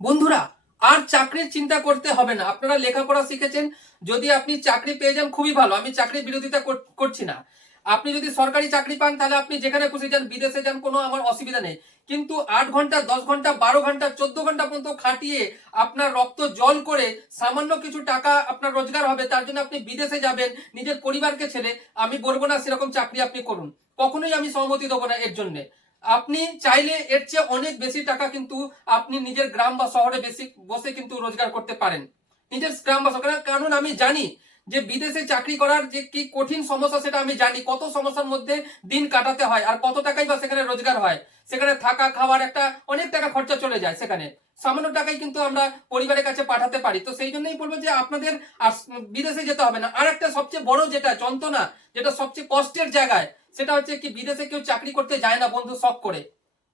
বন্ধুরা, আর চাকরির চিন্তা করতে হবে না। আপনারা লেখাপড়া শিখেছেন, যদি আপনি চাকরি পেয়ে যান খুবই ভালো, আমি চাকরির বিরোধিতা করছি না। আপনি যদি সরকারি চাকরি পান তাহলে আপনি যেখানে খুশি যান, বিদেশে যান, কোনো আমার অসুবিধা নেই। কিন্তু 8 ঘন্টা, 10 ঘন্টা, 12 ঘন্টা, 14 ঘন্টা পর্যন্ত খাটিয়ে আপনার রক্ত জল করে সামান্য কিছু টাকা আপনার রোজগার হবে, তার জন্য আপনি বিদেশে যাবেন নিজের পরিবারকে ছেড়ে। আমি বলবো না সেরকম চাকরি আপনি করুন, কখনোই আমি সহমতি দেবো না এর জন্য। আপনি চাইলে এর চেয়ে অনেক বেশি টাকা কিন্তু আপনি নিজের গ্রাম বা শহরে বেশি বসে কিন্তু রোজগার করতে পারেন, নিজের গ্রাম বা শহরে। কারণ আমি জানি যে বিদেশে চাকরি করার যে কি কঠিন সমস্যা, সেটা আমি জানি। কত সমস্যার মধ্যে দিন কাটাতে হয়, আর কত টাকাই বা সেখানে রোজগার হয়। সেখানে থাকা খাওয়ার একটা অনেক টাকা খরচা চলে যায়, সেখানে সামান্য টাকাই কিন্তু আমরা পরিবারের কাছে পাঠাতে পারি। তো সেই জন্যই বলবো যে আপনাদের আর বিদেশে যেতে হবে না। আর একটা সবচেয়ে বড় যেটা যন্ত্রণা, যেটা সবচেয়ে কষ্টের জায়গায়, সেটা হচ্ছে কি, বিদেশে কেউ চাকরি করতে যায় না বন্ধু শখ করে।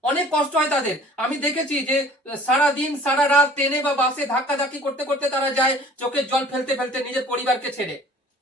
অনেক কষ্ট হয় তাদের। আমি দেখেছি যে সারা দিন সারা রাত ট্রেনে বা বাসে ধাক্কা ধাক্কি করতে করতে তারা যায়, চোখের জল ফেলতে ফেলতে নিজের পরিবারকে ছেড়ে।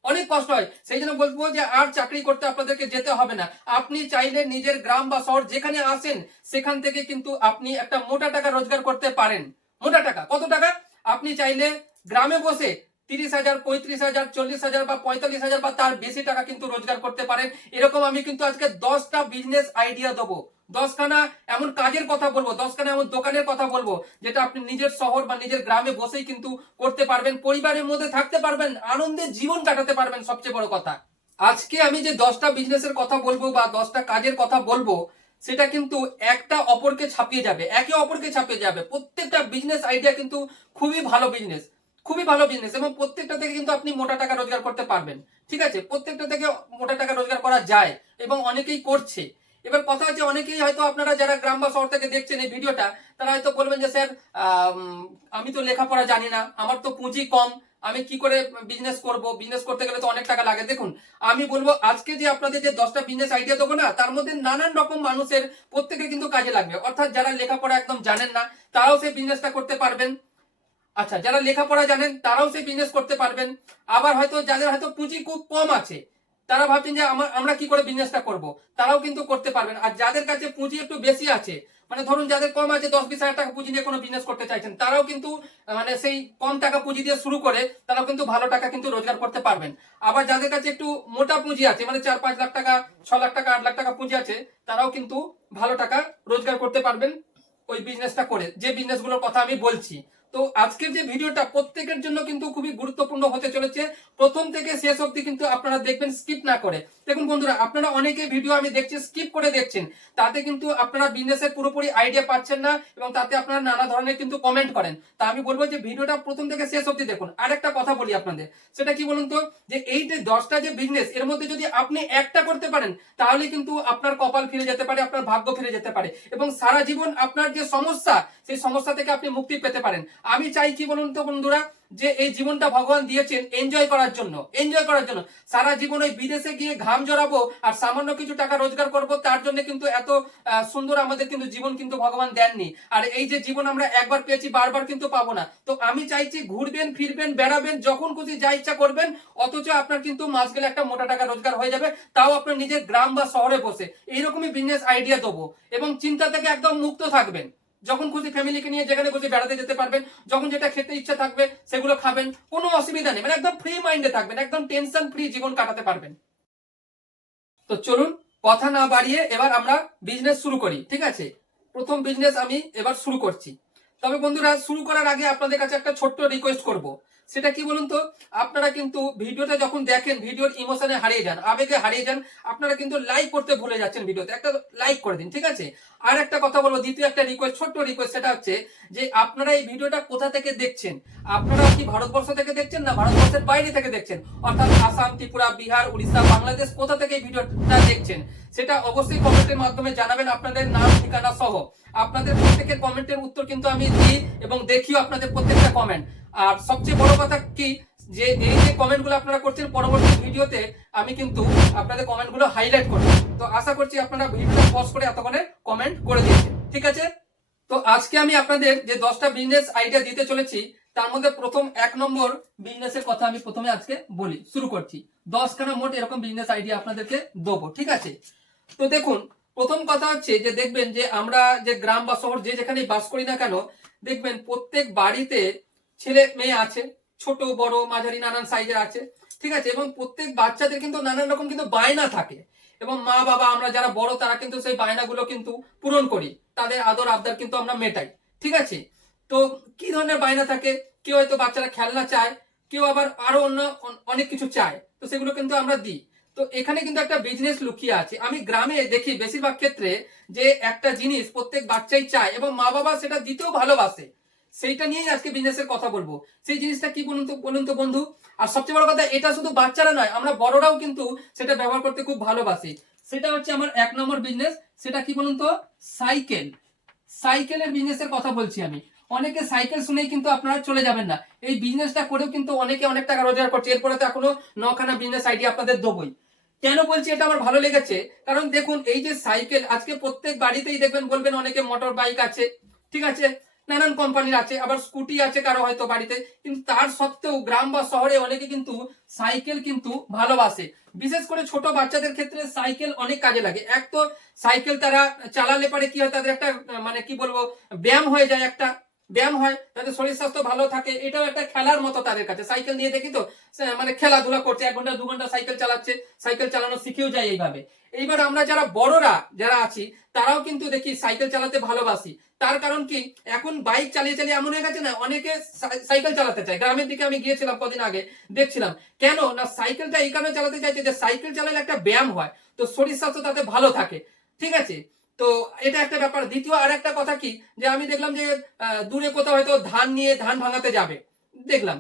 অনেক কষ্ট হয়। সেই জন্য বলবো যে আর চাকরি করতে আপনাদেরকে যেতে হবে না। আপনি চাইলে নিজের গ্রাম বা শহর যেখানে আসেন সেখান থেকে কিন্তু আপনি একটা মোটা টাকা রোজগার করতে পারেন। মোটা টাকা কত টাকা? আপনি চাইলে গ্রামে বসে 30,000, 35,000, 40,000 বা 45,000 বা তার বেশি টাকা কিন্তু রোজগার করতে পারেন। এরকম আমি কিন্তু আজকে 10টা বিজনেস আইডিয়া দেবো, 10খানা এমন কাজের কথা বলবো, 10খানা এমন দোকানের কথা বলবো, যেটা আপনি নিজের শহর বা নিজের গ্রামে বসেই কিন্তু করতে পারবেন, পরিবারের মধ্যে থাকতে পারবেন, আনন্দে জীবন কাটাতে পারবেন। সবচেয়ে বড় কথা, আজকে আমি যে 10টা বিজনেসের কথা বলবো বা 10টা কাজের কথা বলবো, সেটা কিন্তু একটা অপরকে ছাপিয়ে যাবে, একে অপরকে ছাপিয়ে যাবে। প্রত্যেকটা বিজনেস আইডিয়া কিন্তু খুবই ভালো বিজনেস, খুবই ভালো বিজনেস, এবং প্রত্যেকটা থেকে কিন্তু আপনি মোটা টাকা রোজগার করতে পারবেন। ঠিক আছে, প্রত্যেকটা থেকে মোটা টাকা রোজগার করা যায় এবং অনেকেই করছে। এবার কথা হচ্ছে, অনেকেই হয়তো আপনারা যারা গ্রাম বা শহর থেকে দেখছেন এই ভিডিওটা, তারা হয়তো বলবেন যে স্যার, আমি তো লেখাপড়া জানি না, আমার তো পুঁজি কম, আমি কি করে বিজনেস করব? বিজনেস করতে গেলে তো অনেক টাকা লাগে। দেখুন, আমি বলবো আজকে যে আপনাদের যে 10টা বিজনেস আইডিয়া দেবো না, তার মধ্যে নানান রকম মানুষের প্রত্যেকে কিন্তু কাজে লাগবে। অর্থাৎ যারা লেখাপড়া একদম জানেন না তারাও সেই বিজনেসটা করতে পারবেন। আচ্ছা, যারা লেখাপড়া জানেন তারাও সেই বিজনেস করতে পারবেন। আবার হয়তো যাদের হয়তো পুঁজি খুব কম আছে, তারা ভাবছেন যে আমরা কি করে বিজনেসটা করব, তারাও কিন্তু করতে পারবেন। আর যাদের কাছে পুঁজি একটু বেশি আছে, মানে ধরুন যাদের কম আছে, 10-20 হাজার টাকা পুঁজি নিয়ে কোনো বিজনেস করতে চাইছেন, তারাও কিন্তু মানে সেই কম টাকা পুঁজি দিয়ে শুরু করে তারাও কিন্তু ভালো টাকা কিন্তু রোজগার করতে পারবেন। আবার যাদের কাছে একটু মোটা পুঁজি আছে, মানে 4-5 লাখ টাকা, 6 লাখ টাকা, 8 লাখ টাকা পুঁজি আছে, তারাও কিন্তু ভালো টাকা রোজগার করতে পারবেন ওই বিজনেসটা করে, যে বিজনেসগুলোর কথা আমি বলছি। তো আজকের যে ভিডিওটা প্রত্যেকের জন্য কিন্তু খুবই গুরুত্বপূর্ণ হতে চলেছে। প্রথম থেকে শেষ অবধি কিন্তু আপনারা দেখবেন, স্কিপ না করে। দেখুন বন্ধুরা, আপনারা অনেকে ভিডিও আমি দেখছি স্কিপ করে দেখছেন, তাতে কিন্তু আপনারা বিজনেসের পুরোপুরি আইডিয়া পাচ্ছেন না, এবং তাতে আপনারা নানা ধরনের কিন্তু কমেন্ট করেন। তা আমি বলবো যে ভিডিওটা প্রথম থেকে শেষ অবধি দেখুন। আর একটা কথা বলি আপনাদের, সেটা কি বলুন তো, যে এই যে 10টা যে বিজনেস, এর মধ্যে যদি আপনি একটা করতে পারেন, তাহলে কিন্তু আপনার কপাল ফিরে যেতে পারে, আপনার ভাগ্য ফিরে যেতে পারে, এবং সারা জীবন আপনার যে সমস্যা, সেই সমস্যা থেকে আপনি মুক্তি পেতে পারেন। আমি চাই কি বলুন তো বন্ধুরা, যে এই জীবনটা ভগবান দিয়েছেন এনজয় করার জন্য, এনজয় করার জন্য। সারা জীবন ওই বিদেশে গিয়ে ঘাম জড়াবো আর সামান্য কিছু টাকা রোজগার করব, তার জন্য কিন্তু এত সুন্দর আমাদের কিন্তু জীবন কিন্তু ভগবান দেননি। আর এই যে জীবন আমরা একবার পেয়েছি, বারবার কিন্তু পাবো না। তো আমি চাইছি ঘুরবেন, ফিরবেন, বেড়াবেন, যখন খুশি যা ইচ্ছা করবেন, অথচ আপনার কিন্তু মাস গেলে একটা মোটা টাকা রোজগার হয়ে যাবে, তাও আপনার নিজের গ্রাম বা শহরে বসে। এইরকমই বিজনেস আইডিয়া দেবো, এবং চিন্তা থেকে একদম মুক্ত থাকবেন। যখন খুশি ফ্যামিলিকে নিয়ে যেখানে খুশি বেড়াতে যেতে পারবেন, যখন যেটা খেতে ইচ্ছা থাকবে সেগুলো খাবেন, কোনো অসুবিধা নেই। মানে একদম ফ্রি মাইন্ডে থাকবেন, একদম টেনশন ফ্রি জীবন কাটাতে পারবেন। তো চলুন, কথা না বাড়িয়ে এবার আমরা বিজনেস শুরু করি। ঠিক আছে, প্রথম বিজনেস আমি এবার শুরু করছি। তবে বন্ধুরা, শুরু করার আগে আপনাদের কাছে একটা ছোট্ট রিকোয়েস্ট করব। সেটা কি বলুন তো, আপনারা কিন্তু ভিডিওটা যখন দেখেন, ভিডিওর ইমোশনে হারিয়ে যান, আবেগে হারিয়ে যান, আপনারা কিন্তু লাইক করতে ভুলে যাচ্ছেন। ভিডিওতে একটা লাইক করে দিন, ঠিক আছে? আর একটা কথা বলবো, দ্বিতীয় একটা রিকোয়েস্ট, ছোট্ট রিকোয়েস্ট, সেটা হচ্ছে যে আপনারা এই ভিডিওটা কোথা থেকে দেখছেন? আপনারা কি ভারতবর্ষ থেকে দেখছেন, না ভারতবর্ষের বাইরে থেকে দেখছেন? অর্থাৎ আসাম, ত্রিপুরা, বিহার, উড়িষ্যা, বাংলাদেশ, কোথা থেকে এই ভিডিওটা দেখছেন সেটা অবশ্যই কমেন্টের মাধ্যমে জানাবেন, আপনাদের নাম, ঠিকানা সহ। আপনাদের প্রত্যেকের কমেন্টের উত্তর কিন্তু আমি দিই এবং দেখিও আপনাদের প্রত্যেকটা কমেন্ট। আর সবচেয়ে বড় কথা কি, যে এই যে কমেন্টগুলো আপনারা করছেন, পরবর্তী ভিডিওতে আমি কিন্তু আপনাদের কমেন্টগুলো হাইলাইট করব। তো আশা করছি আপনারা ভিডিওটা পজ করে এতক্ষণে কমেন্ট করে দিয়েছেন, ঠিক আছে? তো আজকে আমি আপনাদের যে 10টা বিজনেস আইডিয়া দিতে চলেছি, তার মধ্যে প্রথম 1 নম্বর বিজনেসের কথা আমি প্রথমে আজকে বলি, শুরু করছি। 10খানা মোট এরকম বিজনেস আইডিয়া আপনাদেরকে দেবো, ঠিক আছে? তো দেখুন, প্রথম কথা হচ্ছে যে দেখবেন যে আমরা যে গ্রাম বা শহর যে যেখানেই বাস করি না কেন, দেখবেন প্রত্যেক বাড়িতে ছেলে মেয়ে আছে, ছোট বড় মাঝারি নানান সাইজের আছে, ঠিক আছে, এবং প্রত্যেক বাচ্চাদের কিন্তু নানান রকম কিন্তু বায়না থাকে, এবং মা বাবা আমরা যারা বড় তারা কিন্তু সেই বায়নাগুলো কিন্তু পূরণ করি, তাদের আদর আবদার কিন্তু আমরা মেটাই, ঠিক আছে। তো কি ধরনের বায়না থাকে, কেউ হয়তো বাচ্চারা খেলনা চায়, কেউ আবার আরো অন্য অনেক কিছু চায়, তো সেগুলো কিন্তু আমরা দিই। তো এখানে কিন্তু একটা বিজনেস লুকিয়ে আছে। আমি গ্রামে দেখি বেশিরভাগ ক্ষেত্রে যে একটা জিনিস প্রত্যেক বাচ্চাই চায় এবং মা বাবা সেটা দিতেও ভালোবাসে, সেইটা নিয়েই আজকে বিজনেসের কথা বলবো। সেই জিনিসটা কি বলুন তো বন্ধু। আর সবচেয়ে বড় কথা, এটা শুধু বাচ্চারা নয়, আমরা বড়রাও কিন্তু সেটা ব্যবহার করতে খুব ভালোবাসি। সেটা হচ্ছে আমার 1 নম্বর বিজনেস। সেটা কি বলুন তো? সাইকেল। সাইকেলের বিজনেসের কথা বলছি আমি। অনেকে সাইকেল শুনেই কিন্তু আপনারা চলে যাবেন না, এই বিজনেসটা করেও কিন্তু অনেকে অনেক টাকা রোজগার করছে। এরপরে তো এখনো 9খানা বিজনেস আইডিয়া আপনাদের দেবই। কেন বলছি এটা আমার ভালো লেগেছে, কারণ দেখুন এই যে সাইকেল আজকে প্রত্যেক বাড়িতেই দেখবেন, বলবেন অনেকে মোটর বাইক আছে, ঠিক আছে, নানান কোম্পানির আছে, আবার স্কুটি আছে কারো হয়তো বাড়িতে, কিন্তু তার সত্ত্বেও গ্রাম বা শহরে অনেকে কিন্তু সাইকেল কিন্তু ভালোবাসে। বিশেষ করে ছোট বাচ্চাদের ক্ষেত্রে সাইকেল অনেক কাজে লাগে। এক তো সাইকেল তারা চালালে পারে কি হয়, তাদের একটা মানে কি বলবো, ব্যায়াম হয়ে যায়, একটা ব্যায়াম হয়, তাদের শরীর স্বাস্থ্য ভালো থাকে। এটাও একটা খেলার মতো তাদের কাছে। সাইকেল নিয়ে দেখি তো মানে খেলাধুলা করছে, 1 ঘন্টা 2 ঘন্টা সাইকেল চালাচ্ছে, সাইকেল চালানো শিখেও যায় এইভাবে। এইবার আমরা যারা বড়রা যারা আছি তারাও কিন্তু দেখি সাইকেল চালাতে ভালোবাসি। তার কারণ কি, এখন বাইক চালিয়ে চালিয়ে এমন হয়ে গেছে না, অনেকে সাইকেল চালাতে চায়। গ্রামের দিকে আমি গিয়েছিলাম কদিন আগে, দেখছিলাম কেন না সাইকেলটা এই কারণে চালাতে চাইছে যে সাইকেল চালালে একটা ব্যায়াম হয়, তো শরীর স্বাস্থ্য তাতে ভালো থাকে, ঠিক আছে। তো এটা একটা ব্যাপার। দ্বিতীয় আর একটা কথা কি, যে আমি দেখলাম যে দূরে কোথাও হয়তো ধান নিয়ে ধান ভাঙাতে যাবে, দেখলাম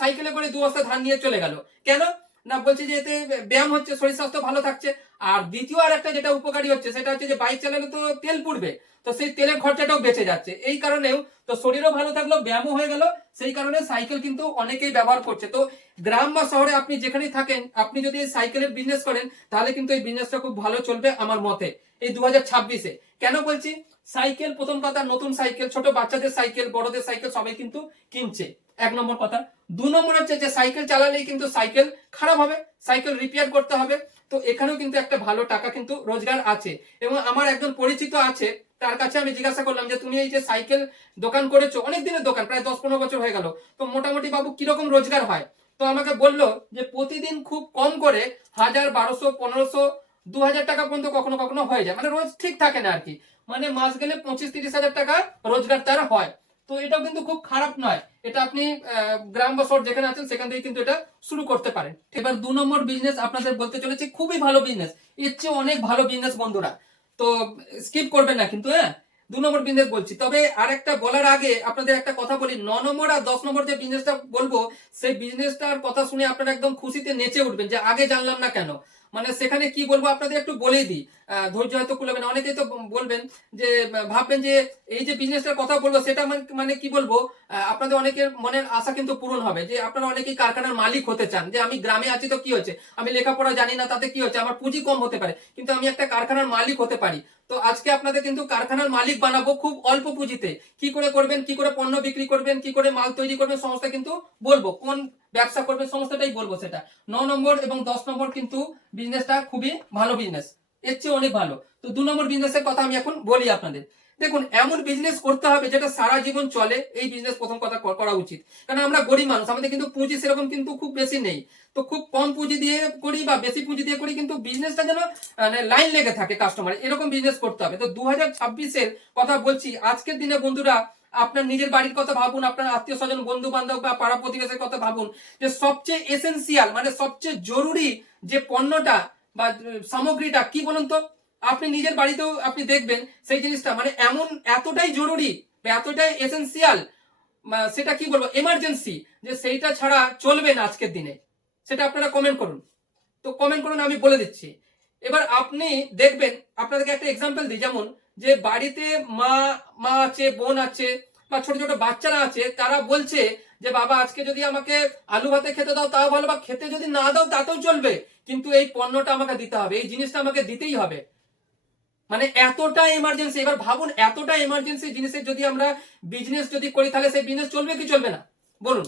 সাইকেলে করে 2 বস্তা ধান নিয়ে চলে গেল। কেন না, বলছে যে এতে ব্যায়াম হচ্ছে, শরীর স্বাস্থ্য ভালো থাকছে। আর দ্বিতীয় আর একটা যেটা উপকারী হচ্ছে, সেটা হচ্ছে যে বাইক চালালে তো তেল পুড়বে, তো সেই তেলের খরচাটাও বেঁচে যাচ্ছে। এই কারণেও তো শরীরও ভালো থাকলো, ব্যায়ামও হয়ে গেল। সেই কারণে সাইকেল কিন্তু অনেকেই ব্যবহার করছে। তো গ্রাম বা শহরে আপনি যেখানেই থাকেন, আপনি যদি এই সাইকেলের বিজনেস করেন, তাহলে কিন্তু এই বিজনেসটা খুব ভালো চলবে আমার মতে এই 2026-এ। কেন বলছি? সাইকেল, প্রথম কথা, নতুন সাইকেল, ছোট বাচ্চাদের সাইকেল, বড়দের সাইকেল সবাই কিন্তু কিনছে, 1 নম্বর কথা। 2 নম্বর হচ্ছে যে সাইকেল চালালেই কিন্তু সাইকেল খারাপ হবে, সাইকেল রিপেয়ার করতে হবে। তো এখানেও কিন্তু একটা ভালো টাকা কিন্তু রোজগার আছে। এবং আমার একজন পরিচিত আছে, তার কাছে আমি জিজ্ঞাসা করলাম যে তুমি এই যে সাইকেল দোকান করেছো, অনেক দিনের দোকান, প্রায় 10-15 বছর হয়ে গেল, তো মোটামুটি বাবু কিরকম রোজগার হয়? তো আমাকে বললো যে প্রতিদিন খুব কম করে 1000, 1200, 1500, 2000 টাকা পর্যন্ত কখনো কখনো হয়ে যায়, মানে রোজ ঠিক থাকে না আর কি, মানে মাস গেলে 25-30 হাজার টাকা রোজগার তার হয়। তো এটাও কিন্তু খুব খারাপ নয়। এটা আপনি গ্রাম বা শহর যেখানে আছেন সেখান থেকে কিন্তু এটা শুরু করতে পারেন। এবার 2 নম্বর বিজনেস আপনাদের বলতে চলেছে, খুবই ভালো বিজনেস, এর চেয়ে অনেক ভালো বিজনেস বন্ধুরা, তো স্কিপ করবেন না কিন্তু, হ্যাঁ। 2 নম্বর বিজনেস বলছি, তবে আরেকটা বলার আগে আপনাদের একটা কথা বলি। 9 নম্বর আর 10 নম্বর যে বিজনেসটা বলবো, সেই বিজনেসটার কথা শুনে আপনারা একদম খুশিতে নেচে উঠবেন যে আগে জানলাম না কেন। মানে সেখানে কি বলবো আপনাদের একটু বলেই দিই, ধৈর্য হয়তো কুলাবে না। অনেকেই তো বলবেন যে ভাববেন যে এই যে বিজনেসটার কথা বলবো সেটা মানে কি বলবো, আপনাদের অনেকের মনের আশা কিন্তু পূরণ হবে, যে আপনারা অনেকেই কারখানার মালিক হতে চান, যে আমি গ্রামে আছি তো কি হচ্ছে, আমি লেখাপড়া জানি না তাতে কি হচ্ছে, আমার পুঁজি কম হতে পারে, কিন্তু আমি একটা কারখানার মালিক হতে পারি। তো আজকে আপনাদের কিন্তু কারখানার মালিক বানাবো খুব অল্প পুঁজিতে। কি করে করবেন, কি করে পণ্য বিক্রি করবেন, কি করে মাল তৈরি করবেন, সমস্ত কিন্তু বলবো, কোন ব্যবসা করবেন সমস্তটাই বলবো সেটা। 9 নম্বর এবং 10 নম্বর কিন্তু বিজনেসটা খুবই ভালো বিজনেস, এর চেয়ে অনেক ভালো। তো 2 নম্বর বিজনেসের কথা আমি এখন বলি আপনাদের। দেখুন, এমন বিজনেস করতে হবে যেটা সারা জীবন চলে, এই বিজনেস প্রথম কথা করা উচিত। কারণ আমরা গরিব মানুষ, আমাদের কিন্তু পুঁজি সেরকম কিন্তু খুব বেশি নেই। তো খুব কম পুঁজি দিয়ে করি বা বেশি পুঁজি দিয়ে করি, কিন্তু বিজনেসটা যেন মানে লাইন লেগে থাকে কাস্টমার, এরকম বিজনেস করতে হবে। তো 2026-এর কথা বলছি। আজকের দিনে বন্ধুরা, আপনার নিজের বাড়ির কথা ভাবুন, আপনার আত্মীয় স্বজন, বন্ধু বান্ধব বা পাড়া প্রতিবেশীর কথা ভাবুন, যে সবচেয়ে এসেন্সিয়াল মানে সবচেয়ে জরুরি যে পণ্যটা বা সামগ্রীটা কি বলুন তো। আপনি নিজের বাড়িতেও আপনি দেখবেন সেই জিনিসটা মানে এমন এতটাই জরুরি, এতটাই এসেন্সিয়াল, সেটা কি বলবো, এমার্জেন্সি, যে সেইটা ছাড়া চলবে না আজকের দিনে। সেটা আপনারা কমেন্ট করুন, তো কমেন্ট করুন, আমি বলে দিচ্ছি। এবার আপনি দেখবেন, আপনাদেরকে একটা এক্সাম্পল দিই, যেমন যে বাড়িতে মা মা আছে, বোন আছে, বা ছোট ছোট বাচ্চারা আছে, তারা বলছে যে বাবা আজকে যদি আমাকে আলু ভাতে খেতে দাও তাও ভালো, বা খেতে যদি না দাও তাতেও চলবে, কিন্তু এই পণ্যটা আমাকে দিতে হবে, এই জিনিসটা আমাকে দিতেই হবে। মানে এতটা এমার্জেন্সি। এবার ভাবুন, এতটা এমার্জেন্সি জিনিসের যদি আমরা বিজনেস যদি করি, তাহলে সেই বিজনেস চলবে কি চলবে না বলুন।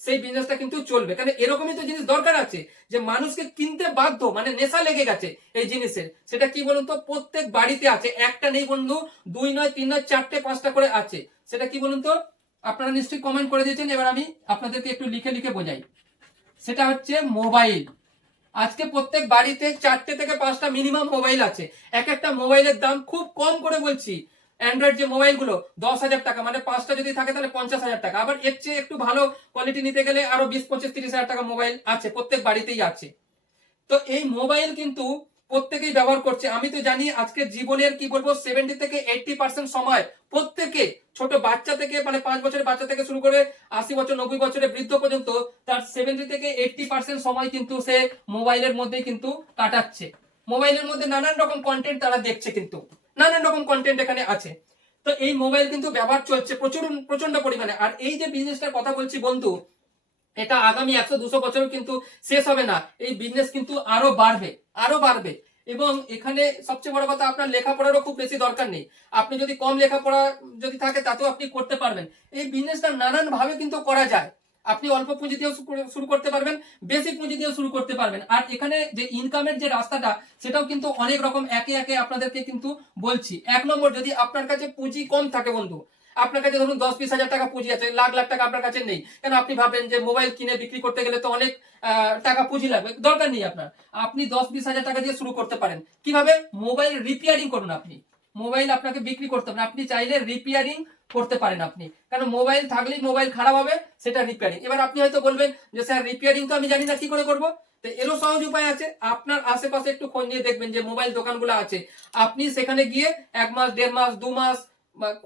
সেই বিজনেসটা কিন্তু চলবে। কারণ এরকমই তো জিনিস দরকার আছে যে মানুষকে কিনতে বাধ্য, মানে নেশা লেগে গেছে এই জিনিসের। সেটা কি বলুন তো, প্রত্যেক বাড়িতে আছে, একটা নেই বন্ধু, 2 নয় 3 নয় 4টে 5টা করে আছে। সেটা কি বলুন তো, আপনারা নিশ্চয়ই কমেন্ট করে দিয়েছেন, এবার আমি আপনাদেরকে একটু লিখে লিখে বোঝাই। সেটা হচ্ছে মোবাইল। আজকে প্রত্যেক বাড়িতে 4টে থেকে 5টা মিনিমাম মোবাইল আছে। এক একটা মোবাইলের দাম খুব কম করে বলছি, অ্যান্ড্রয়েড যে মোবাইলগুলো 10,000 টাকা, মানে 5টা যদি থাকে তাহলে 50,000 টাকা। আবার এর চেয়ে একটু ভালো কোয়ালিটি নিতে গেলে আরো 20, 25, 30 হাজার টাকা মোবাইল আছে, প্রত্যেক বাড়িতেই আছে। তো এই মোবাইল কিন্তু প্রত্যেকেই ব্যবহার করছে। আমি তো জানি আজকে জীবনের কি বলবো 70 থেকে 80% সময় প্রত্যেকে, ছোট বাচ্চা থেকে মানে 5 বছরের বাচ্চা থেকে শুরু করে 80 বছর 90 বছরের বৃদ্ধ পর্যন্ত, তার 70 থেকে 80% সময় কিন্তু সে মোবাইলের মধ্যেই কিন্তু কাটাচ্ছে। মোবাইলের মধ্যে নানান রকম কন্টেন্ট তারা দেখছে, কিন্তু নানান রকম কন্টেন্ট এখানে আছে। তো এই মোবাইল কিন্তু ব্যবহার চলছে প্রচন্ড পরিমাণে। আর এই যে বিজনেসটার কথা বলছি বন্ধু, এটা আগামী 100-200 বছরও কিন্তু শেষ হবে না। এই বিজনেস কিন্তু আরো বাড়বে, আরো বাড়বে। এবং এখানে সবচেয়ে বড় কথা, আপনার লেখাপড়ারও খুব বেশি দরকার নেই। আপনি যদি কম লেখাপড়া যদি থাকে তাতেও আপনি করতে পারবেন। এই বিজনেসটা নানান ভাবে কিন্তু করা যায়। আপনি অল্প পুঁজি দিয়েও শুরু করতে পারবেন, বেশি পুঁজি দিয়েও শুরু করতে পারবেন। আর এখানে যে ইনকামের যে রাস্তাটা, সেটাও কিন্তু অনেক রকম, একে একে আপনাদেরকে কিন্তু বলছি। 1 নম্বর, যদি আপনার কাছে পুঁজি কম থাকে বন্ধু, আপনার কাছে ধরুন 10-20 হাজার টাকা পুঁজি আছে, লাখ লাখ টাকা আপনার কাছে নেই, কেন আপনি ভাববেন যে মোবাইল কিনে বিক্রি করতে গেলে তো অনেক টাকা পুঁজি লাগবে, দরকার নেই আপনার। আপনি 10-20 হাজার টাকা দিয়ে শুরু করতে পারেন। কিভাবে? মোবাইল রিপেয়ারিং করুন আপনি। মোবাইল আপনাকে বিক্রি করতে হবে না, আপনি চাইলে রিপেয়ারিং করতে পারেন আপনি। কারণ মোবাইল থাকলেই মোবাইল খারাপ হবে, সেটা রিপেয়ারিং। এবার আপনি হয়তো বলবেন যে স্যার রিপেয়ারিং তো আমি জানি না, কি করে করবো? তো এরও সহজ উপায় আছে। আপনার আশেপাশে একটু খোঁজ নিয়ে দেখবেন যে মোবাইল দোকানগুলো আছে, আপনি সেখানে গিয়ে 1 মাস 1.5 মাস 2 মাস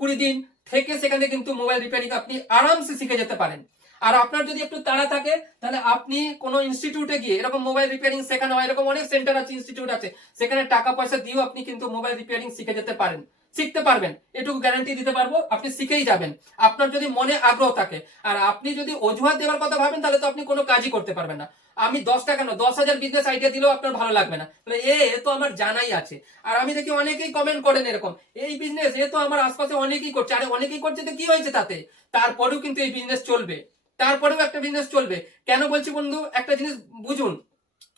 20 দিন থেকে সেখানে কিন্তু মোবাইল রিপেয়ারিং আপনি আরামসে শিখে যেতে পারেন। আর আপনার যদি একটু তাড়া থাকে, তাহলে আপনি কোনো ইনস্টিটিউটে গিয়ে, এরকম মোবাইল রিপেয়ারিং শেখানো হয়, এরকম অনেক সেন্টার আছে, ইনস্টিটিউট আছে, সেখানে টাকা পয়সা দিয়েও আপনি কিন্তু মোবাইল রিপেয়ারিং শিখে যেতে পারেন, শিখতে পারবেন। এটুকু গ্যারান্টি দিতে পারবো, আপনি শিখেই যাবেন, আপনার যদি মনে আগ্রহ থাকে। আর আপনি যদি অজুহাত দেওয়ার কথা ভাবেন, তাহলে তো আপনি কোনো কাজই করতে পারবেন না। আমি 10 টাকা কেন 10,000 বিজনেস আইডিয়া দিলেও আপনার ভালো লাগবে না, তাহলে এ তো আমার জানাই আছে। আর আমি দেখি অনেকেই কমেন্ট করেন এরকম, এই বিজনেস এ তো আমার আশপাশে অনেকেই করছে। আরে অনেকেই করছে তো কি হয়েছে তাতে? তারপরেও কিন্তু এই বিজনেস চলবে, তারপরেও একটা বিজনেস চলবে। কেন বলছি বন্ধু, একটা জিনিস বুঝুন,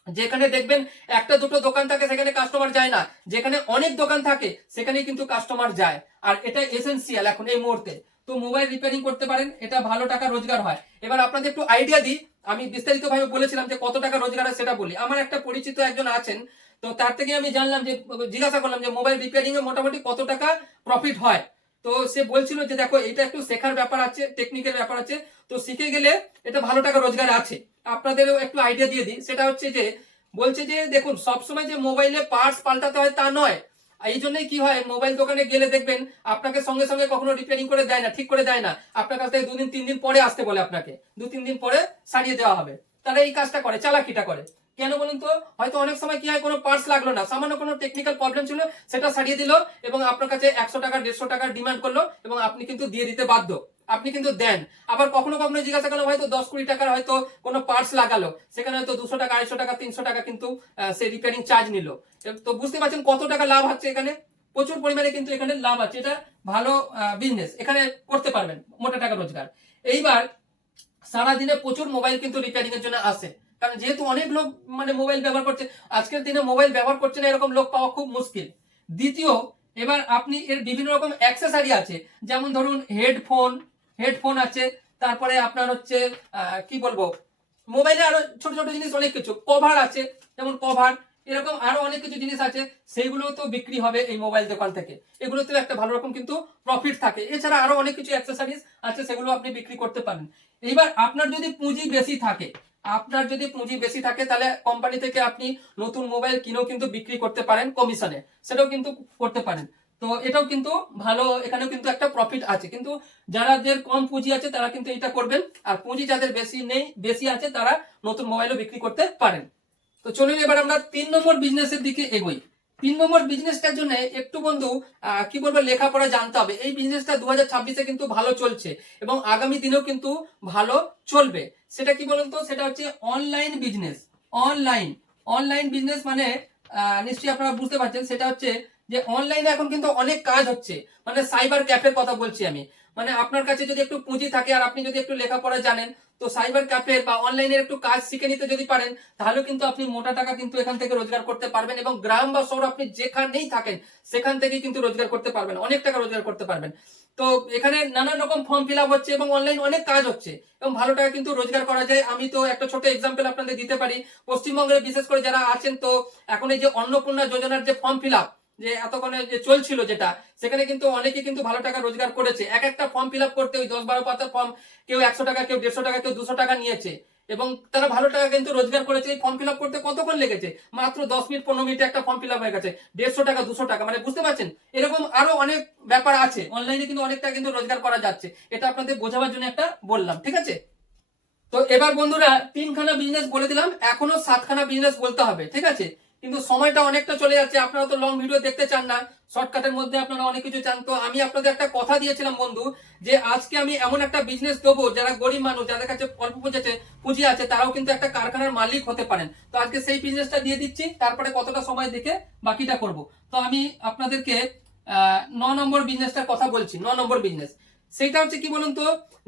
যেখানে দেখবেন একটা দুটো দোকান থাকে সেখানে কাস্টমার যায় না, যেখানে অনেক দোকান থাকে সেখানে কিন্তু কাস্টমার যায়। আর এটা এসেনশিয়াল এখন এই মুহূর্তে। তো মোবাইল রিপেয়ারিং করতে পারেন, এটা ভালো টাকা রোজগার হয়। এবার আপনাদের একটু আইডিয়া দিই, আমি বিস্তারিত ভাবে বলেছিলাম যে কত টাকা রোজগার হয় সেটা বলি। আমার একটা পরিচিত একজন আছেন, তো তার থেকে আমি জানলাম, যে জিজ্ঞাসা করলাম যে মোবাইল রিপেয়ারিং এ মোটামুটি কত টাকা প্রফিট হয়। তো সে বলছিল যে দেখো, এটা একটু শেখার ব্যাপার আছে, টেকনিক্যাল ব্যাপার আছে, তো শিখে গেলে এটা ভালো টাকা রোজগার আছে। আপনাদেরও একটু আইডিয়া দিয়ে দিই, সেটা হচ্ছে যে বলছে যে দেখুন, সবসময় যে মোবাইলে পার্টস পাল্টাতে হয় তা নয়। এই জন্যই কি হয়, মোবাইল দোকানে গেলে দেখবেন আপনাকে সঙ্গে সঙ্গে কখনো রিপেয়ারিং করে দেয় না, ঠিক করে দেয় না। আপনার কাছ থেকে 2-3 দিন পরে আসতে বলে, আপনাকে 2-3 দিন পরে সারিয়ে দেওয়া হবে। তারা এই কাজটা করে, চালাকিটা করে। কেন বলুন তো? হয়তো অনেক সময় কি হয়, কোনো পার্টস লাগলো না, সামান্য কোনো টেকনিক্যাল প্রবলেম ছিল, সেটা সারিয়ে দিল এবং আপনার কাছে 100 টাকা 150 টাকা ডিমান্ড করলো, এবং আপনি কিন্তু দিয়ে দিতে বাধ্য, আপনি কিন্তু দেন। আবার কখনো কখনো জিজ্ঞাসা করলাম, হয়তো 10-20 টাকার হয়তো কোনো পার্টস লাগালো, সেখানে হয়তো 200 টাকা 250 টাকা 300 টাকা কিন্তু সে রিপেয়ারিং চার্জ নিল। তো বুঝতে পারছেন কত টাকা লাভ হচ্ছে এখানে, প্রচুর পরিমাণে কিন্তু এখানে লাভ আছে। এটা ভালো বিজনেস, এখানে করতে পারবেন মোটা টাকা রোজগার। এইবার সারাদিনে প্রচুর মোবাইল কিন্তু রিপেয়ারিং এর জন্য আসে, কারণ যেহেতু অনেক লোক মানে মোবাইল ব্যবহার করছে, আজকের দিনে মোবাইল ব্যবহার করছে না এরকম লোক পাওয়া খুব মুশকিল। দ্বিতীয়, এবার আপনি এর বিভিন্ন রকম অ্যাক্সেসরি আছে, যেমন ধরুন হেডফোন, হেডফোন আছে, তারপরে আপনার হচ্ছে কি বলবো, মোবাইলে আরো ছোট ছোট জিনিস অনেক কিছু, কভার আছে, যেমন কভার, এরকম আরো অনেক কিছু জিনিস আছে, সেইগুলো তো বিক্রি হবে এই মোবাইল দোকান থেকে। এগুলোতে একটা ভালো রকম কিন্তু প্রফিট থাকে। এছাড়া আরো অনেক কিছু অ্যাক্সেসরিজ আছে, সেগুলো আপনি বিক্রি করতে পারেন। এইবার আপনার যদি পুঁজি বেশি থাকে, আপনার যদি পুঁজি বেশি থাকে, তাহলে কোম্পানি থেকে আপনি নতুন মোবাইল কিনেও কিন্তু বিক্রি করতে পারেন কমিশনে, সেটাও কিন্তু করতে পারেন। তো এটাও কিন্তু ভালো, এখানেও কিন্তু একটা প্রফিট আছে। কিন্তু যাদের কম পুঁজি আছে তারা কিন্তু এটা করবেন, আর পুঁজি যাদের বেশি নেই, বেশি আছে, তারা নতুন মোবাইলও বিক্রি করতে পারেন। তো চলুন এবার আমরা 3 নম্বর বিজনেসের দিকে এগোই। 3 নম্বর বিজনেসটার জন্য একটু বন্ধু কি বলবো, লেখাপড়া জানতে হবে। এই বিজনেসটা 2026-এ কিন্তু ভালো চলছে এবং আগামী দিনেও কিন্তু ভালো চলবে। সেটা কি বলুন তো, সেটা হচ্ছে online business. Online, online business মানে নিশ্চয়ই আপনারা বুঝতে পারছেন, সেটা হচ্ছে যে অনলাইনে এখন কিন্তু অনেক কাজ হচ্ছে, মানে সাইবার ক্যাফের কথা বলছি আমি। মানে আপনার কাছে যদি একটু পুঁজি থাকে আর আপনি যদি একটু লেখাপড়া জানেন, তো সাইবার ক্যাফে বা অনলাইনের একটু কাজ শিখে নিতে যদি পারেন, তাহলে কিন্তু আপনি মোটা টাকা কিন্তু এখান থেকে রোজগার করতে পারবেন, এবং গ্রাম বা শহর আপনি যেখানেই থাকেন সেখান থেকেই কিন্তু রোজগার করতে পারবেন, অনেক টাকা রোজগার করতে পারবেন। তো এখানে নানান রকম ফর্ম ফিল আপ হচ্ছে এবং অনলাইন অনেক কাজ হচ্ছে এবং ভালো টাকা কিন্তু রোজগার করা যায়। আমি তো একটা ছোট এক্সাম্পল আপনাদের দিতে পারি। পশ্চিমবঙ্গের বিশেষ করে যারা আছেন, তো এখন এই যে অন্নপূর্ণা যোজনার যে ফর্ম ফিল আপ যে এতক্ষণে যে চলছিল, যেটা সেখানে কিন্তু অনেকে কিন্তু ভালো টাকা রোজগার করেছে। এক একটা ফর্ম ফিল আপ করতে ওই 10-12 পাতার ফর্ম, কেউ 100 টাকা, কেউ 150 টাকা, কেউ 200 টাকা নিয়েছে এবং তারা ভালো টাকা কিন্তু রোজগার করেছে। এই ফর্ম ফিল আপ করতে কতক্ষণ লেগেছে? মাত্র 10 মিনিট 15 মিনিটে একটা ফর্ম ফিল আপ হয়ে গেছে। 150 টাকা, 200 টাকা, মানে বুঝতে পারছেন? এরকম আরো অনেক ব্যাপার আছে, অনলাইনে কিন্তু অনেক টাকা কিন্তু রোজগার করা যাচ্ছে। এটা আপনাদের বোঝাবার জন্য একটা বললাম, ঠিক আছে? তো এবার বন্ধুরা 3খানা বিজনেস বলে দিলাম, এখনো 7খানা বিজনেস বলতে হবে, ঠিক আছে? কিন্তু সময়টা অনেকটা চলে যাচ্ছে, আপনারা তো লং ভিডিও দেখতে চান না, শর্টকাটের মধ্যে আপনারা অনেক কিছু চান। তো আমি আপনাদের একটা কথা দিয়েছিলাম বন্ধু, যে আজকে আমি এমন একটা বিজনেস দেবো যারা গরিব মানুষ, যাদের কাছে অল্প পুঁজি আছে, তারাও কিন্তু একটা কারখানার মালিক হতে পারেন। তো আজকে সেই বিজনেসটা দিয়ে দিচ্ছি, তারপরে কতটা সময় দেখে বাকিটা করব। তো আমি আপনাদেরকে 9 নম্বর বিজনেসটার কথা বলছি। 9 নম্বর বিজনেস সেটা হচ্ছে কি বলুন তো,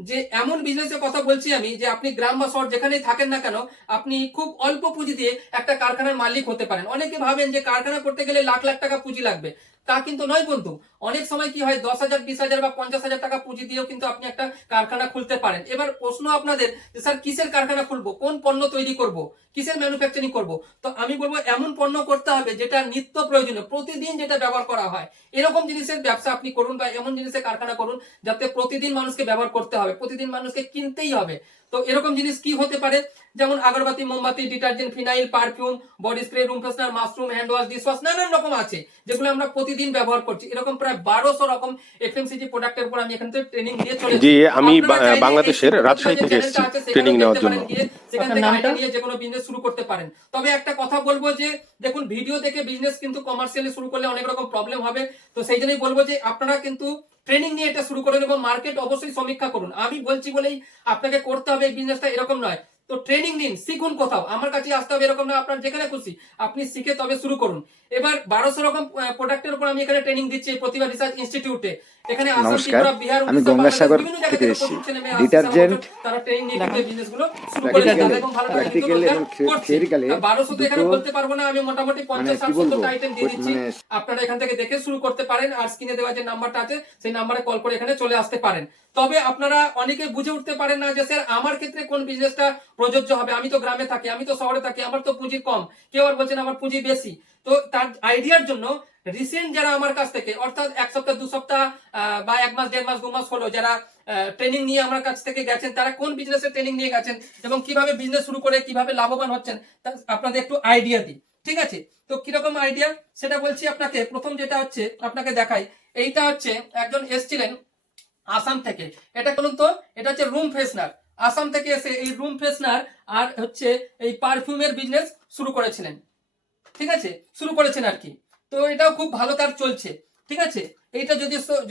যে এমন বিজনেসের কথা বলছি আমি, যে আপনি গ্রাম বা শহর যেখানেই থাকেন না কেন, আপনি খুব অল্প পুঁজি দিয়ে একটা কারখানার মালিক হতে পারেন। অনেকে ভাবেন যে কারখানা করতে গেলে লাখ লাখ টাকা পুঁজি লাগবে, তা কিন্তু নয় বন্ধু। অনেক সময় কি হয়, 10,000, 20,000 বা 50,000 টাকা পুঁজি দিয়েও কিন্তু আপনি একটা কারখানা খুলতে পারেন। এবার প্রশ্ন আপনাদের, যে স্যার কিসের কারখানা খুলবো, কোন পণ্য তৈরি করব, কিসের ম্যানুফ্যাকচারিং করব? তো আমি বলবো এমন পণ্য করতে হবে যেটা নিত্য প্রয়োজনীয়, প্রতিদিন যেটা ব্যবহার করা হয়, এরকম জিনিসের ব্যবসা আপনি করুন, বা এমন জিনিসের কারখানা করুন যাতে প্রতিদিন মানুষকে ব্যবহার করতে হবে, প্রতিদিন মানুষকে কিনতেই হবে। তো এরকম জিনিস কি হতে পারে? যেমন আগরবাতি, মোমবাতি, detergent, phenyl, perfume, body spray, room freshener, mushroom, hand wash, dish wash, নানান রকম আছে যেগুলো আমরা প্রতিদিন ব্যবহার করছি। এরকম প্রায় 1200 রকম এফএমসিজি প্রোডাক্টের উপর আমি এখান থেকে ট্রেনিং দিয়ে চলেছি। জি, আমি বাংলাদেশের রাজশাহী থেকে এসেছি ট্রেনিং নেওয়ার জন্য। সেখান থেকে আইডিয়া নিয়ে যে কোনো বিজনেস শুরু করতে পারেন। তবে একটা কথা বলবো, যে দেখুন, ভিডিও দেখে বিজনেস কিন্তু কমার্শিয়ালি শুরু করলে অনেক রকম প্রবলেম হবে। তো সেই জন্যই বলবো যে আপনারা কিন্তু ট্রেনিং নিয়ে এটা শুরু করুন এবং মার্কেট অবশ্যই সমীক্ষা করুন। আমি বলছি বলেই আপনাকে করতে হবে এই বিজনেসটা, এরকম নয়। তো ট্রেনিং নিন, শিখুন, কোথাও আমার কাছে আসতে হবে এরকম না, আপনার যেখানে খুশি আপনি শিখে তবে শুরু করুন। এবার 1200 রকম প্রোডাক্টের উপর আমি এখানে ট্রেনিং দিচ্ছি প্রতিভা রিসার্চ ইনস্টিটিউটে। এখানে আসাম, নমস্কার, ত্রিপুরা, বিহার, আমি উড়িষ্যা, বাংলাদেশ, গঙ্গাসাগর বিভিন্ন থেকে জায়গা থেকে এসেছি। প্রচুর ছেলে মেয়ে আসছে, ডিটারজেন্ট, তারা ট্রেনিং নিয়ে কিন্তু বিজনেসগুলো শুরু করে প্র্যাকটিক্যাল, এবং ভালো টাকা কিন্তু প্র্যাকটিক্যাল এবং রোজগার করছে। থিওরিক্যালে 1200 তো এখানে দুটো, বলতে পারবো না, আমি মোটামুটি মানে 50, কি 60, বলবো, 70টা আইটেম দিয়ে দিচ্ছি। মানে আপনারা এখান থেকে দেখে শুরু করতে পারেন, আর স্ক্রিনে দেওয়া যে নাম্বারটা আছে সেই নাম্বারে কল করে এখানে চলে আসতে পারেন। তবে আপনারা অনেকে বুঝে উঠতে পারেন না যে স্যার আমার ক্ষেত্রে কোন বিজনেসটা প্রযোজ্য হবে। আমি তো গ্রামে থাকি, আমি তো শহরে থাকি, আমার তো পুঁজি কম, কেউ আর বলছেন আমার পুঁজি বেশি। তো তার আইডিয়ার জন্য রিসেন্ট যারা আমার কাছ থেকে, অর্থাৎ 1 সপ্তাহ 2 সপ্তাহ বা 1 মাস 1.5 মাস 2 মাস হলো যারা ট্রেনিং নিয়ে আমার কাছ থেকে গেছেন, তারা কোন বিজনেসের ট্রেনিং নিয়ে গেছেন এবং কিভাবে বিজনেস শুরু করে কিভাবে লাভবান হচ্ছেন, তা আপনাদের একটু আইডিয়া দিই, ঠিক আছে? তো কিরকম আইডিয়া সেটা বলছি আপনাকে। প্রথম যেটা হচ্ছে আপনাকে দেখাই, এইটা হচ্ছে একজন এসছিলেন আসাম থেকে। এটা বলুন তো, এটা হচ্ছে রুম ফ্রেশনার। আসাম থেকে এসে এই রুম ফ্রেশনার আর হচ্ছে এই পারফিউমের বিজনেস শুরু করেছিলেন, ঠিক আছে? শুরু করেছেন আর কি। তো এটাও খুব ভালো তার চলছে, ঠিক আছে? এইটা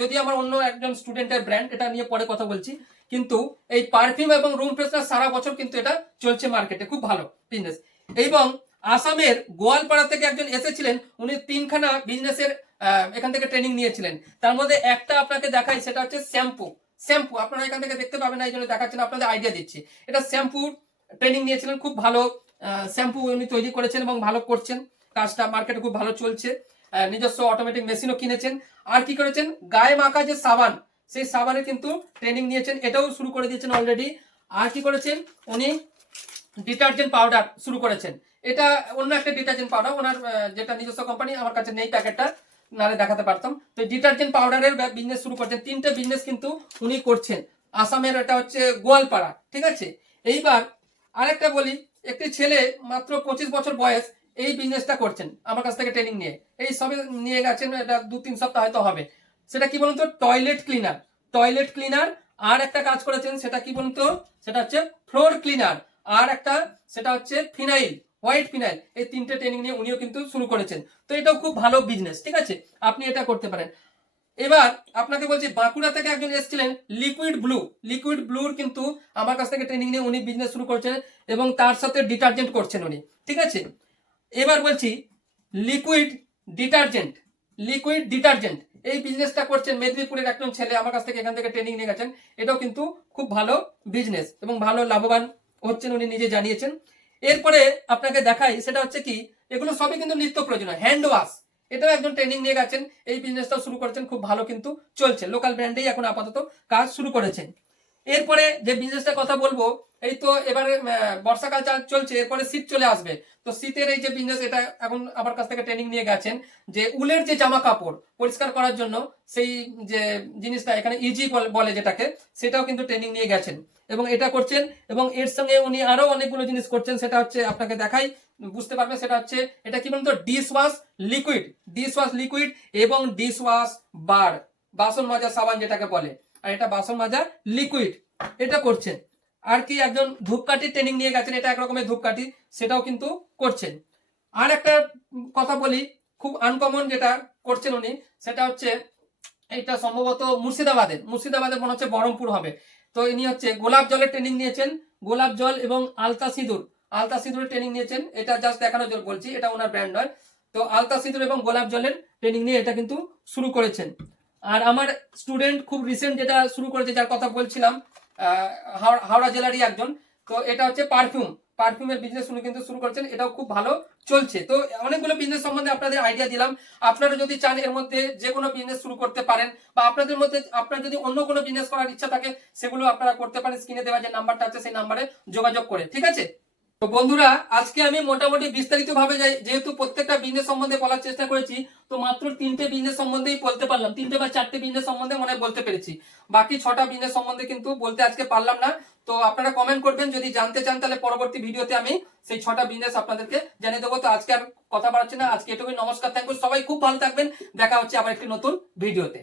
যদি আমার অন্য একজন স্টুডেন্টের ব্র্যান্ড, এটা নিয়ে পরে কথা বলছি। কিন্তু এই পারফিউম এবং রুম ফ্রেশনার সারা বছর কিন্তু এটা চলছে মার্কেটে, খুব ভালো বিজনেস। এবং আসামের গোয়ালপাড়া থেকে একজন এসেছিলেন, উনি 3খানা বিজনেসের এখান থেকে ট্রেনিং নিয়েছিলেন। তার মধ্যে একটা আপনাকে দেখাই, সেটা হচ্ছে শ্যাম্পু আপনারা এখান থেকে দেখতে পাবেন না, এই জন্য দেখাচ্ছেন, আপনাদের আইডিয়া দিচ্ছি। এটা শ্যাম্পু ট্রেনিং নিয়েছিলেন, খুব ভালো শ্যাম্পু উনি তৈরি করেছেন এবং ভালো করছেন কাজটা, মার্কেটে খুব ভালো চলছে। নিজস্ব অটোমেটিক মেশিনও কিনেছেন। আর কি করেছেন, গায়ে মাখা যে সাবান, সেই সাবানের কিন্তু ট্রেনিং নিয়েছেন, এটাও শুরু করে দিয়েছেন অলরেডি। আর কি করেছেন, উনি ডিটারজেন্ট পাউডার শুরু করেছেন। এটা অন্য একটা ডিটারজেন্ট পাউডার, ওনার যেটা নিজস্ব কোম্পানি, আমার কাছে নেই প্যাকেটটা, নালে দেখাতে পারতাম। তো ডিটারজেন্ট পাউডারের বিজনেস শুরু করছেন। 3টে বিজনেস কিন্তু উনি করছেন আসামের, এটা হচ্ছে গোয়ালপাড়া, ঠিক আছে? এইবার আরেকটা বলি, একটি ছেলে মাত্র 25 বছর বয়স এই বিজনেসটা করছেন আমার কাছ থেকে ট্রেনিং নিয়ে, এই সবে নিয়ে গেছেন, এটা 2-3 সপ্তাহ হয়তো হবে। সেটা কি বলুন তো, টয়লেট ক্লিনার। আর একটা কাজ করেছেন, সেটা কি বলুন তো, সেটা হচ্ছে ফ্লোর ক্লিনার। আর একটা সেটা হচ্ছে ফিনাইল, হোয়াইট ফিনাইল। এই 3টে ট্রেনিং নিয়ে উনিও কিন্তু শুরু করেছেন। তো এটাও খুব ভালো বিজনেস, ঠিক আছে? আপনি এটা করতে পারেন। এবার আপনাকে বলছি, বাঁকুড়া থেকে একজন এসেছিলেন লিকুইড ব্লুর কিন্তু আমার কাছ থেকে ট্রেনিং নিয়ে উনি বিজনেস শুরু করছেন এবং তার সাথে ডিটারজেন্ট করছেন উনি, ঠিক আছে? এবার বলছি লিকুইড ডিটারজেন্ট এই বিজনেসটা করছেন মেদিনীপুরের একজন ছেলে, আমার কাছ থেকে এখান থেকে ট্রেনিং নিয়ে গেছেন। এটাও কিন্তু খুব ভালো বিজনেস এবং ভালো লাভবান হচ্ছেন, উনি নিজে জানিয়েছেন। এরপরে আপনাকে দেখাই, সেটা হচ্ছে কি, এগুলো সবই কিন্তু নিত্য প্রয়োজনীয়। হ্যান্ড ওয়াশ, এটাও একজন ট্রেনিং নিয়ে গেছেন, এই বিজনেসটাও শুরু করেছেন, খুব ভালো কিন্তু চলছে, লোকাল ব্র্যান্ডেই এখন আপাতত কাজ শুরু করেছেন। এরপরে যে বিজনেসটার কথা বলবো, এই তো এবারে বর্ষাকাল চলছে, এরপরে শীত চলে আসবে। তো শীতের এই যে বিজনেস, এটা এখন আমার কাছ থেকে ট্রেনিং নিয়ে গেছেন, যে উলের যে জামা কাপড় পরিষ্কার করার জন্য সেই যে জিনিসটা এখানে ইজি বলে যেটাকে, সেটাও কিন্তু ট্রেনিং নিয়ে গেছেন এবং এটা করছেন। এবং এর সঙ্গে উনি আরো অনেকগুলো জিনিস করছেন, সেটা হচ্ছে আপনাকে দেখাই, বুঝতে পারবেন। সেটা হচ্ছে, এটা কি বলতো, ডিশ ওয়াশ লিকুইড এবং ডিশ ওয়াশ বার, বাসন মাজা সাবান যেটাকে বলে, আর এটা বাসন মাজা লিকুইড, এটা করছেন। আর কি, একজন ধূপকাঠি ট্রেনিং নিয়ে গেছেন, এটা এক রকমের ধূপকাঠি, সেটাও কিন্তু করছেন। আর একটা কথা বলি, খুব আনকমন যেটা করছেন উনি, সেটা হচ্ছে, এটা সম্ভবত মুর্শিদাবাদের মনে হচ্ছে বহরমপুর হবে। তো ইনি হচ্ছে গোলাপ জলের ট্রেনিং নিয়েছেন, গোলাপ জল এবং আলতা সিঁদুরের ট্রেনিং নিয়েছেন। এটা জাস্ট দেখানোর জন্য বলছি, এটা ওনার ব্র্যান্ড নয়। তো আলতা সিঁদুর এবং গোলাপ জলের ট্রেনিং নিয়ে এটা কিন্তু শুরু করেছেন। আর আমার স্টুডেন্ট খুব রিসেন্ট যেটা শুরু করেছে, যার কথা বলছিলাম, হাওড়া জেলারই একজন, তো এটা হচ্ছে পারফিউমের বিজনেস উনি কিন্তু শুরু করেছেন, এটাও খুব ভালো চলছে। তো অনেকগুলো বিজনেস সম্বন্ধে আপনাদের আইডিয়া দিলাম। আপনারা যদি চান এর মধ্যে যে কোনো বিজনেস শুরু করতে পারেন, বা আপনাদের মধ্যে আপনার যদি অন্য কোনো বিজনেস করার ইচ্ছা থাকে, সেগুলো আপনারা করতে পারেন স্ক্রিনে দেওয়া যে নাম্বারটা আছে সেই নাম্বারে যোগাযোগ করে, ঠিক আছে? তো বন্ধুরা, আজকে আমি মোটামুটি বিস্তারিত ভাবে যেহেতু প্রত্যেকটা বিজনেস সম্বন্ধে বলার চেষ্টা করেছি, তো মাত্র 3টে বিজনেস সম্বন্ধেই বলতে পারলাম, 3টে বা 4টে বিজনেস সম্বন্ধে মনে হয় বলতে পেরেছি। বাকি 6টা বিজনেস সম্বন্ধে কিন্তু বলতে আজকে পারলাম না। তো আপনারা কমেন্ট করবেন, যদি জানতে চান তাহলে পরবর্তী ভিডিওতে আমি সেই 6টা বিজনেস আপনাদেরকে জানিয়ে দেবো। তো আজকে আর কথা বাড়াচ্ছি না, আজকে এটুকুই। নমস্কার, থ্যাংক ইউ, সবাই খুব ভালো থাকবেন। দেখা হচ্ছে আবার একটি নতুন ভিডিওতে।